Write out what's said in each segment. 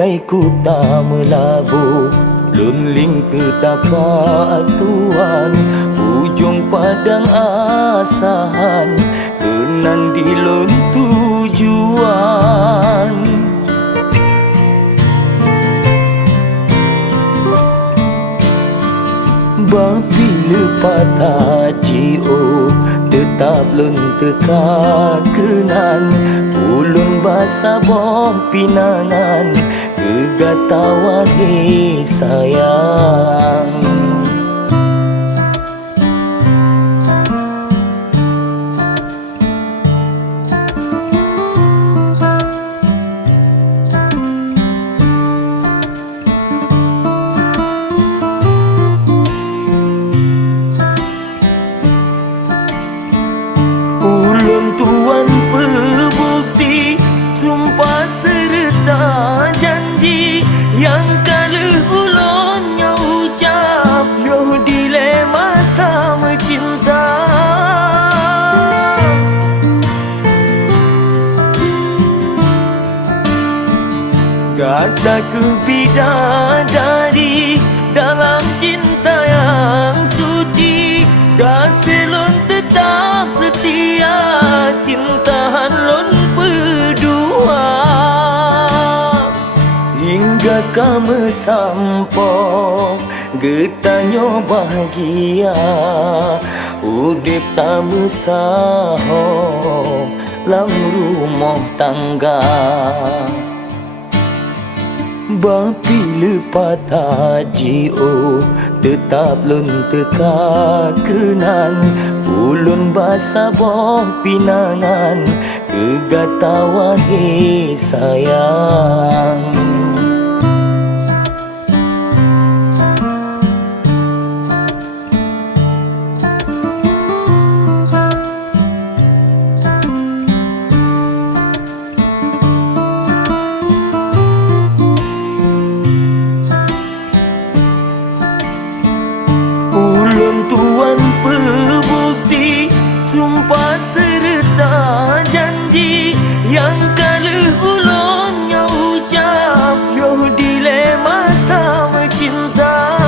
tinggai ku tak melabur, lunling ke tapak Tuhan, ujung padang asahan, kenan di lon tujuan. Bila patah cio tetap lun teka kenan, ulun basah boh pinangan, kegata wahai sayang. Tuan perbukti, sumpah serta janji, yang kala ulunnya ucap, yo dilema sama cinta. Kata ke bidadari dalam cinta yang suci, kasih lon tetap setia, cintaan lon berdua. Hingga kami sampo getanyo bahagia, udip tamu saho lam rumah tangga. Bila patah cio tetap lun teka kenan, ulun basah boh pinangan, kegata wahai sayang. Tuan perbukti, sumpah serta janji, yang kala ulunnya ucap, yo dilema sama cinta.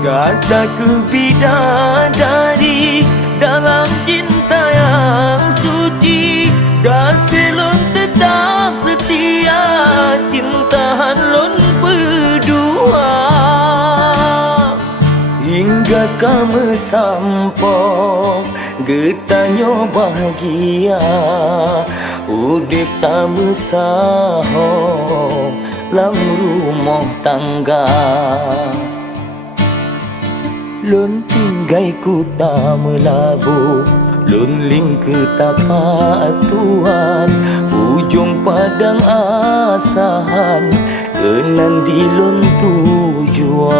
Kata ke bidadari dalam cinta yang suci, kasih lon tetap setia, cintaan lon berdua. Hingga kami sampo getanyo bahagia, udip tamu saho lam rumah tangga. Lun tinggai ku tak melabur, lunling ke tapak Tuhan, ujung padang asahan, kenan di lon tujuan.